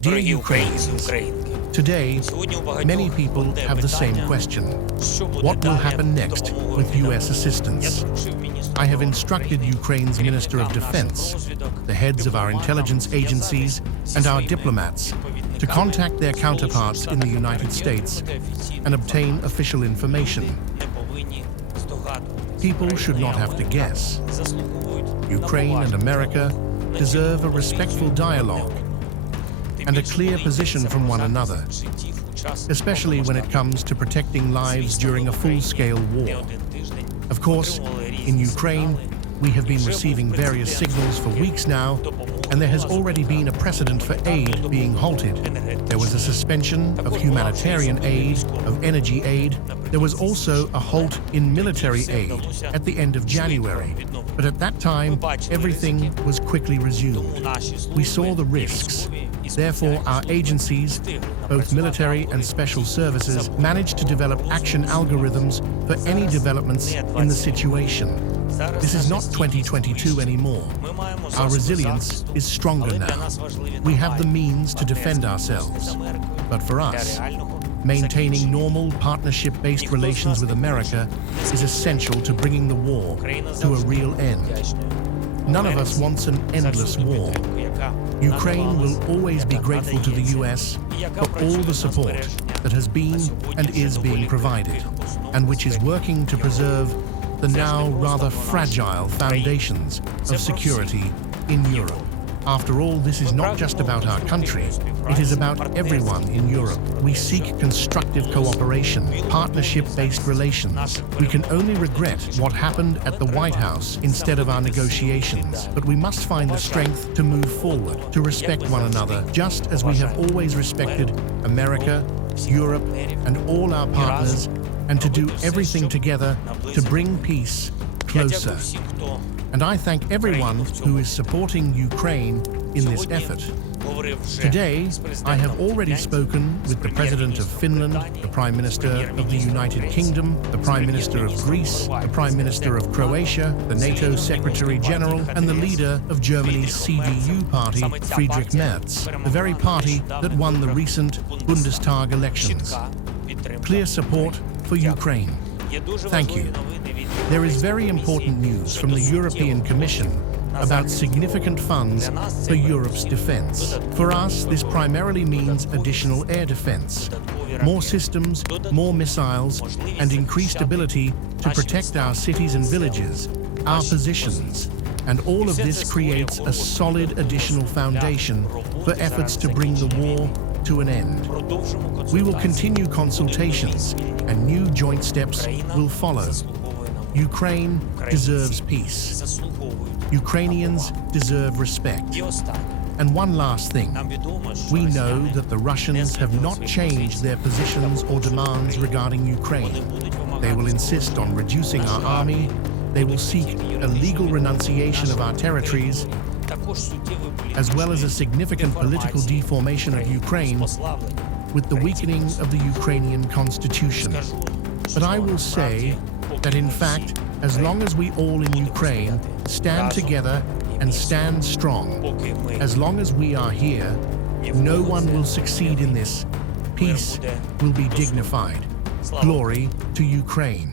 Dear Ukrainians, today, many people have the same question. What will happen next with US assistance? I have instructed Ukraine's Minister of Defense, the heads of our intelligence agencies, and our diplomats to contact their counterparts in the United States and obtain official information. People should not have to guess. Ukraine and America deserve a respectful dialogue and a clear position from one another, especially when it comes to protecting lives during a full-scale war. Of course, in Ukraine, we have been receiving various signals for weeks now, and there has already been a precedent for aid being halted. There was a suspension of humanitarian aid, of energy aid. There was also a halt in military aid at the end of January. But at that time, everything was quickly resumed. We saw the risks. Therefore, our agencies, both military and special services, managed to develop action algorithms for any developments in the situation. This is not 2022 anymore. Our resilience is stronger now. We have the means to defend ourselves. But for us, maintaining normal partnership-based relations with America is essential to bringing the war to a real end. None of us wants an endless war. Ukraine will always be grateful to the US for all the support that has been and is being provided, and which is working to preserve the now rather fragile foundations of security in Europe. After all, this is not just about our country, it is about everyone in Europe. We seek constructive cooperation, partnership-based relations. We can only regret what happened at the White House instead of our negotiations, but we must find the strength to move forward, to respect one another, just as we have always respected America, Europe, and all our partners, and to do everything together to bring peace closer. And I thank everyone who is supporting Ukraine in this effort. Today, I have already spoken with the President of Finland, the Prime Minister of the United Kingdom, the Prime Minister of Greece, the Prime Minister of Croatia, the NATO Secretary General, and the leader of Germany's CDU party, Friedrich Merz, the very party that won the recent Bundestag elections. Clear support for Ukraine. Thank you. There is very important news from the European Commission about significant funds for Europe's defense. For us, this primarily means additional air defense, more systems, more missiles, and increased ability to protect our cities and villages, our positions. And all of this creates a solid additional foundation for efforts to bring the war to an end. We will continue consultations, and new joint steps will follow. Ukraine deserves peace. Ukrainians deserve respect. And one last thing. We know that the Russians have not changed their positions or demands regarding Ukraine. They will insist on reducing our army. They will seek a legal renunciation of our territories, as well as a significant political deformation of Ukraine with the weakening of the Ukrainian constitution. But I will say that in fact, as long as we all in Ukraine stand together and stand strong, as long as we are here, no one will succeed in this. Peace will be dignified. Glory to Ukraine.